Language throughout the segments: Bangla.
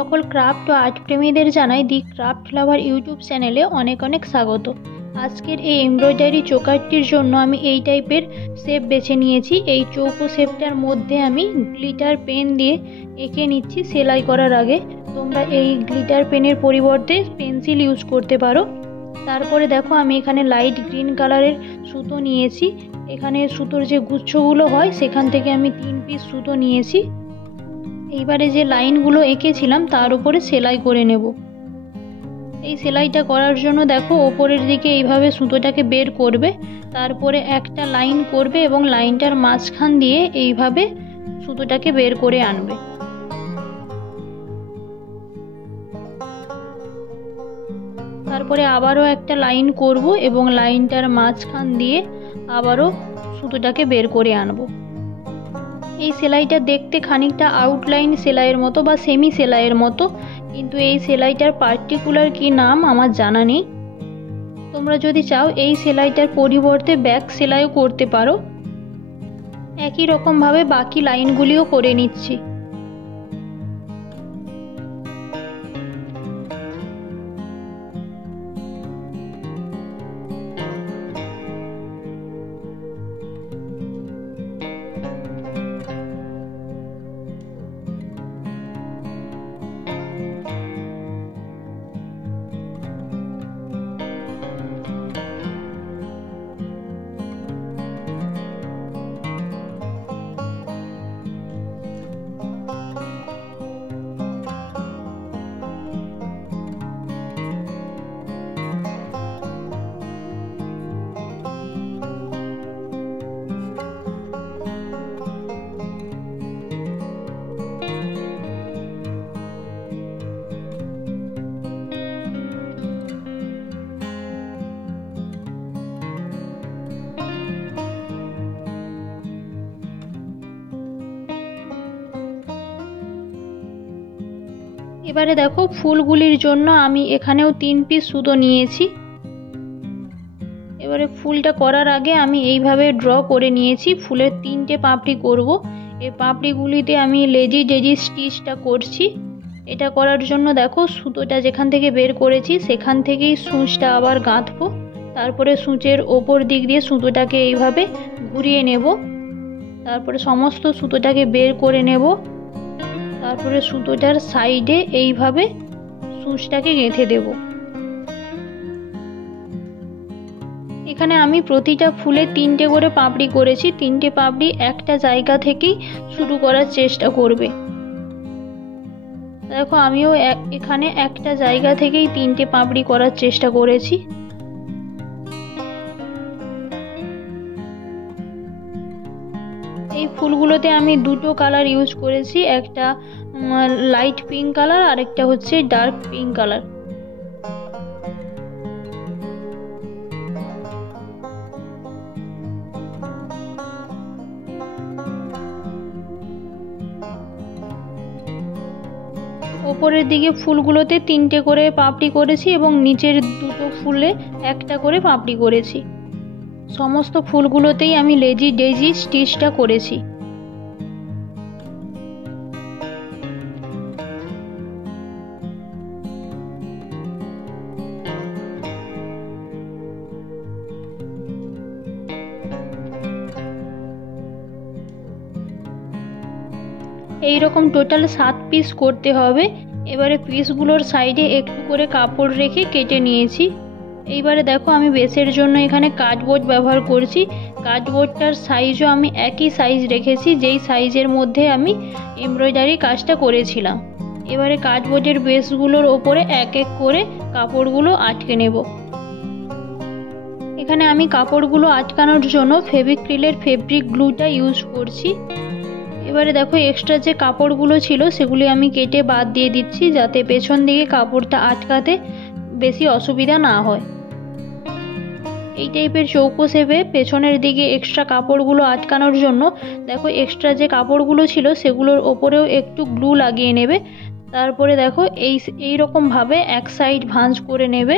সকল ক্রাফট ও আর্ট প্রেমীদের জানাই দি ক্রাফট লাভার ইউটিউব চ্যানেলে অনেক অনেক স্বাগত। আজকের এই এমব্রয়ডারি চোকারটির জন্য আমি এই টাইপের শেপ বেছে নিয়েছি। এই চৌকো শেপটার মধ্যে আমি গ্লিটার পেন দিয়ে এঁকে নিচ্ছি সেলাই করার আগে। তোমরা এই গ্লিটার পেনের পরিবর্তে পেন্সিল ইউজ করতে পারো। তারপরে দেখো আমি এখানে লাইট গ্রিন কালারের সুতো নিয়েছি। এখানে সুতোর যে গুচ্ছগুলো হয় সেখান থেকে আমি 3 পিস সুতো নিয়েছি। এইবারে যে লাইনগুলো এঁকেছিলাম তার উপরে সেলাই করে নেব। এই সেলাইটা করার জন্য দেখো ওপরের দিকে এইভাবে সুতোটাকে বের করবে, তারপরে একটা লাইন করবে এবং লাইনটার মাঝখান দিয়ে এইভাবে সুতোটাকে বের করে আনবে। তারপরে আবারও একটা লাইন করব এবং লাইনটার মাঝখান দিয়ে আবারও সুতোটাকে বের করে আনবো। এই সেলাইটা দেখতে খানিকটা আউটলাইন সেলাইয়ের মতো বা সেমি সেলাইয়ের মতো, কিন্তু এই সেলাইটার পার্টিকুলার কি নাম আমার জানা নেই। তোমরা যদি চাও এই সেলাইটার পরিবর্তে ব্যাক সেলাইও করতে পারো। একই রকমভাবে বাকি লাইনগুলিও করে নিচ্ছি। এবারে দেখো ফুলগুলির জন্য আমি এখানেও 3 পিস সুতো নিয়েছি। এবারে ফুলটা করার আগে আমি এইভাবে ড্র করে নিয়েছি। ফুলের 3টে পাপড়ি করব। এই পাপড়িগুলিতে আমি লেজি ডেজি স্টিচটা করছি। এটা করার জন্য দেখো সুতোটা যেখান থেকে বের করেছি সেখান থেকেই সূচটা আবার গাঁথবো। তারপরে সূচের ওপর দিক দিয়ে সুতোটাকে এইভাবে ঘুরিয়ে নেব। তারপরে সমস্ত সুতোটাকে বের করে নেব। তারপরে সুতোটার সাইডে এইভাবে সূচটাকে গেঁথে দেব। এখানে আমি প্রতিটা ফুলে 3টে করে পাপড়ি করেছি। 3টে পাপড়ি একটা জায়গা থেকেই শুরু করার চেষ্টা করবে। দেখো আমিও এখানে একটা জায়গা থেকেই 3টে পাপড়ি করার চেষ্টা করেছি। এই ফুলগুলোতে আমি 2টো কালার ইউজ করেছি, একটা লাইট পিঙ্ক কালার আর একটা হচ্ছে ডার্ক পিঙ্ক কালার। ওপরের দিকে ফুলগুলোতে 3টে করে পাপড়ি করেছি এবং নিচের 2টো ফুলে একটা করে পাপড়ি করেছি। সমস্ত ফুলগুলোতেই আমি লেজি ডেজি স্টিচটা করেছি। এইরকম টোটাল 7 পিস করতে হবে। এবারে পিসগুলোর সাইডে একটু করে কাপড় রেখে কেটে নিয়েছি। এইবারে দেখো আমি বেসের জন্য এখানে কার্ডবোর্ড ব্যবহার করছি। কার্ডবোর্ডটার সাইজও আমি একই সাইজ রেখেছি যেই সাইজের মধ্যে আমি এমব্রয়ডারি কাজটা করেছিলাম। এবারে কার্ডবোর্ডের বেসগুলোর ওপরে এক এক করে কাপড়গুলো আটকে নেব। এখানে আমি কাপড়গুলো আটকানোর জন্য ফেভিক্রিলের ফেব্রিক গ্লুটা ইউজ করছি। এবারে দেখো এক্সট্রা যে কাপড়গুলো ছিল সেগুলি আমি কেটে বাদ দিয়ে দিচ্ছি, যাতে পেছন দিকে কাপড়টা আটকাতে বেশি অসুবিধা না হয়। এই টাইপের চৌকো শেপে পেছনের দিকে এক্সট্রা কাপড়গুলো আটকানোর জন্য দেখো এক্সট্রা যে কাপড়গুলো ছিল সেগুলোর ওপরেও একটু গ্লু লাগিয়ে নেবে। তারপরে দেখো এই রকমভাবে এক সাইড ভাঁজ করে নেবে।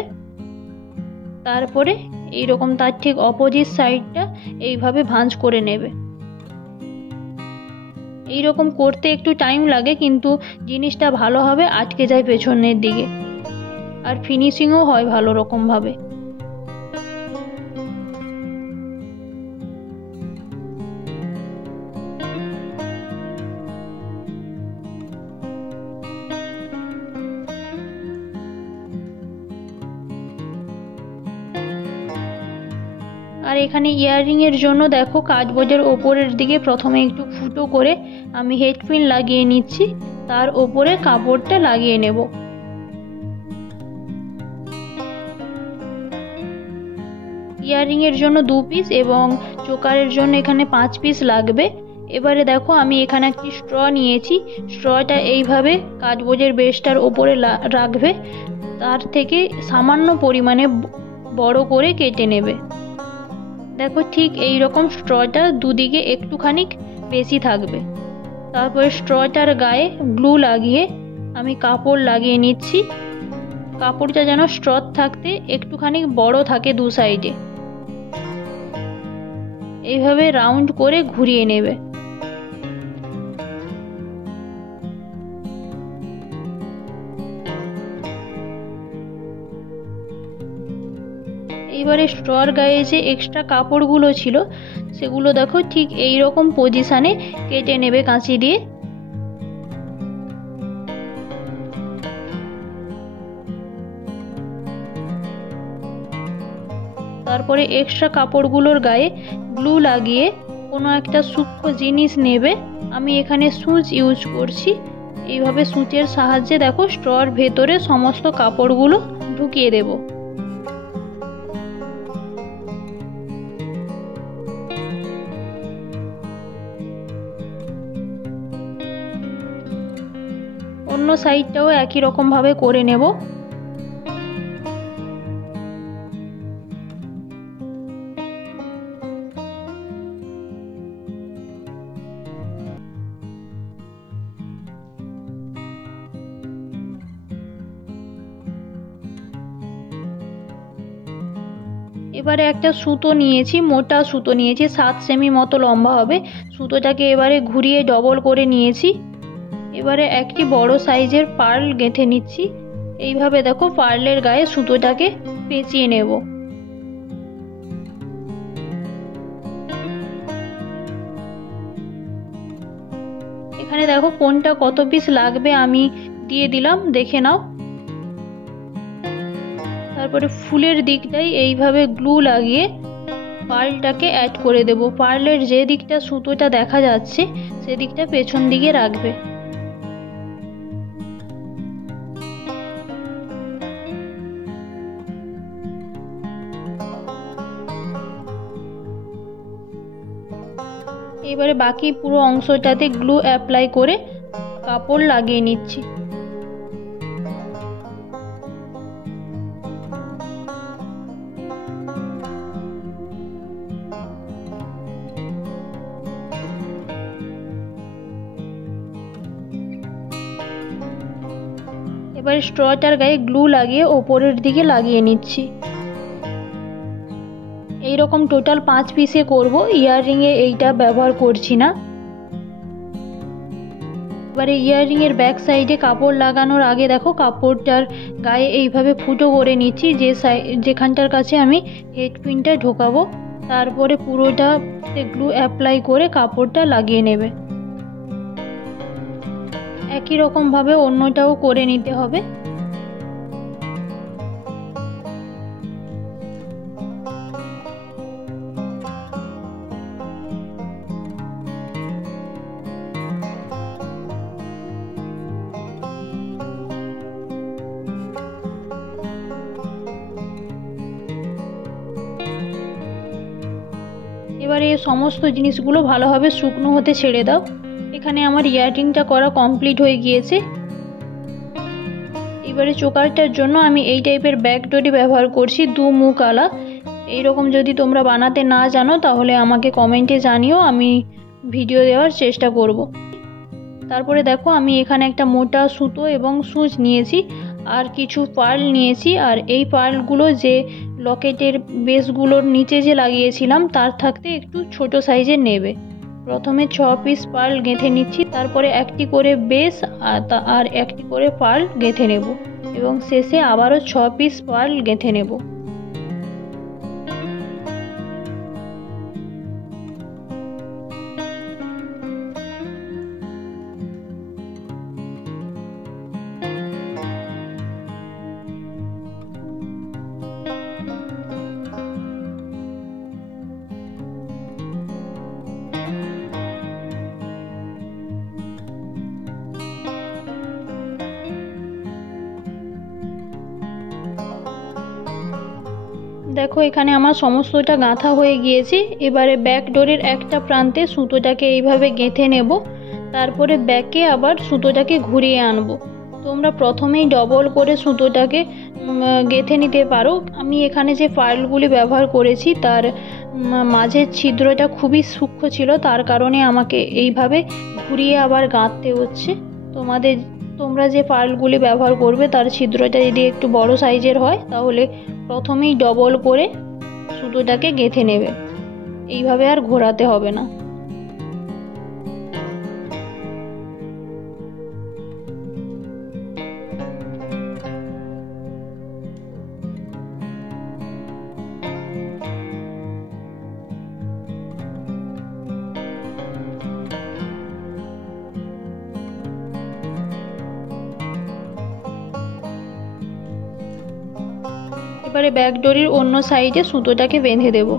তারপরে এই রকম তার ঠিক অপোজিট সাইডটা এইভাবে ভাঁজ করে নেবে। এই রকম করতে একটু টাইম লাগে, কিন্তু জিনিসটা ভালোভাবে আটকে যায় পেছনের দিকে, আর ফিনিশিংও হয় ভালো রকমভাবে। আর এখানে ইয়াররিংয়ের জন্য দেখো কাঁচবোঝের ওপরের দিকে প্রথমে একটু ফুটো করে আমি হেডপিন লাগিয়ে নিচ্ছি, তার ওপরে কাপড়টা লাগিয়ে নেব। ইয়াররিংয়ের জন্য 2 পিস এবং চোকারের জন্য এখানে 5 পিস লাগবে। এবারে দেখো আমি এখানে একটি স্ট্র নিয়েছি, স্ট্রটা এইভাবে কাঁচবোঝের বেসটার ওপরে রাখবে, তার থেকে সামান্য পরিমাণে বড় করে কেটে নেবে। দেখো ঠিক এই রকম স্ট্রটা দুদিকে একটুখানি বেশি থাকবে। তারপরে স্ট্রটার গায়ে গ্লু লাগিয়ে আমি কাপড় লাগিয়ে নিচ্ছি। কাপড়টা যেন স্ট্র থাকতে একটুখানি বড় থাকে দু সাইডে। এইভাবে রাউন্ড করে ঘুরিয়ে নেবে। এবারে স্ট্রর গায়ে যে এক্সট্রা কাপড়গুলো ছিল সেগুলো দেখো ঠিক এই রকম পজিশনে কেটে নেবে কাঁচি দিয়ে। তারপরে এক্সট্রা কাপড়গুলোর গায়ে গ্লু লাগিয়ে কোনো একটা সূক্ষ্ম জিনিস নেবে। আমি এখানে সুচ ইউজ করছি। এইভাবে সুচের সাহায্যে দেখো স্ট্রর ভেতরে সমস্ত কাপড়গুলো ঢুকিয়ে দেব। অন্য সাইডটাও একই রকম ভাবে করে নেব। এবারে একটা সুতো নিয়েছি, মোটা সুতো নিয়েছি, 7 সেমি মতো লম্বা হবে। সুতোটাকে এবারে ঘুরিয়ে ডবল করে নিয়েছি। এবারে একটি বড় সাইজের পার্ল গেঁথে নিচ্ছি। এইভাবে দেখো পার্লের গায়ে সুতোটাকে পেঁচিয়ে নেব। এখানে দেখো কোনটা কত পিস লাগবে আমি দিয়ে দিলাম, দেখে নাও। তারপরে ফুলের দিকটাই এইভাবে গ্লু লাগিয়ে পার্লটাকে অ্যাড করে দেব। পার্লের যে দিকটা সুতোটা দেখা যাচ্ছে সেদিকটা পেছন দিকে রাখবে। এবারে বাকি পুরো অংশটাতে গ্লু অ্যাপ্লাই করে কাপড় লাগিয়ে নিচ্ছি। এবারে স্ট্রটার গায়ে গ্লু লাগিয়ে ওপরের দিকে লাগিয়ে নিচ্ছি। এইরকম টোটাল 5 পিসে করব, ইয়াররিংয়ে এইটা ব্যবহার করছি না। এবারে ইয়াররিংয়ের ব্যাক সাইডে কাপড় লাগানোর আগে দেখো কাপড়টার গায়ে এইভাবে ফুটো করে নিচ্ছি, যেখানটার কাছে আমি হেডপিনটা ঢোকাবো। তারপরে পুরোটা গ্লু অ্যাপ্লাই করে কাপড়টা লাগিয়ে নেবে। একই রকমভাবে অন্যটাও করে নিতে হবে। এবারে এই সমস্ত জিনিসগুলো ভালোভাবে শুকনো হতে ছেড়ে দাও। এখানে আমার ইয়াররিংটা করা কমপ্লিট হয়ে গিয়েছে। এবারে চোকারটার জন্য আমি এই টাইপের ব্যাক ডরি ব্যবহার করছি, 2 মুখওয়ালা। এইরকম যদি তোমরা বানাতে না জানো তাহলে আমাকে কমেন্টে জানিও, আমি ভিডিও দেওয়ার চেষ্টা করব। তারপরে দেখো আমি এখানে একটা মোটা সুতো এবং সুচ নিয়েছি, আর কিছু পার্ল নিয়েছি। আর এই পার্লগুলো যে লকেটের বেসগুলোর নিচে যে লাগিয়েছিলাম তার থাকতে একটু ছোট সাইজের নেবে। প্রথমে 6 পিস পার্ল গেঁথে নিচ্ছি, তারপরে একটি করে বেস আর একটি করে পার্ল গেঁথে নেব এবং শেষে আবারও 6 পিস পার্ল গেঁথে নেব। দেখো এখানে আমার সমস্তটা গাঁথা হয়ে গিয়েছে। এবারে ব্যাক ডোরের একটা প্রান্তে সুতোটাকে এইভাবে গেঁথে নেব, তারপরে ব্যাকে আবার সুতোটাকে ঘুরিয়ে আনব। তোমরা প্রথমেই ডবল করে সুতোটাকে গেঁথে নিতে পারো। আমি এখানে যে পার্লগুলি ব্যবহার করেছি তার মাঝের ছিদ্রটা খুবই সূক্ষ্ম ছিল, তার কারণে আমাকে এইভাবে ঘুরিয়ে আবার গাঁথতে হচ্ছে। তোমরা যে পার্লগুলি ব্যবহার করবে তার ছিদ্রটা যদি একটু বড় সাইজের হয় তাহলে প্রথমেই ডবল করে সুতোটাকে গেঁথে নেবে, এইভাবে আর ঘোরাতে হবে না। এবারে ব্যাক ডোরির অন্য সাইডে সুতোটাকে বেঁধে দেব।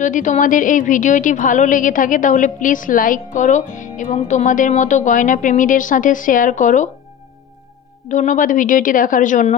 যদি তোমাদের এই ভিডিওটি ভালো লেগে থাকে তাহলে প্লিজ লাইক করো এবং তোমাদের মতো গয়না প্রেমীদের সাথে শেয়ার করো। ধন্যবাদ ভিডিওটি দেখার জন্য।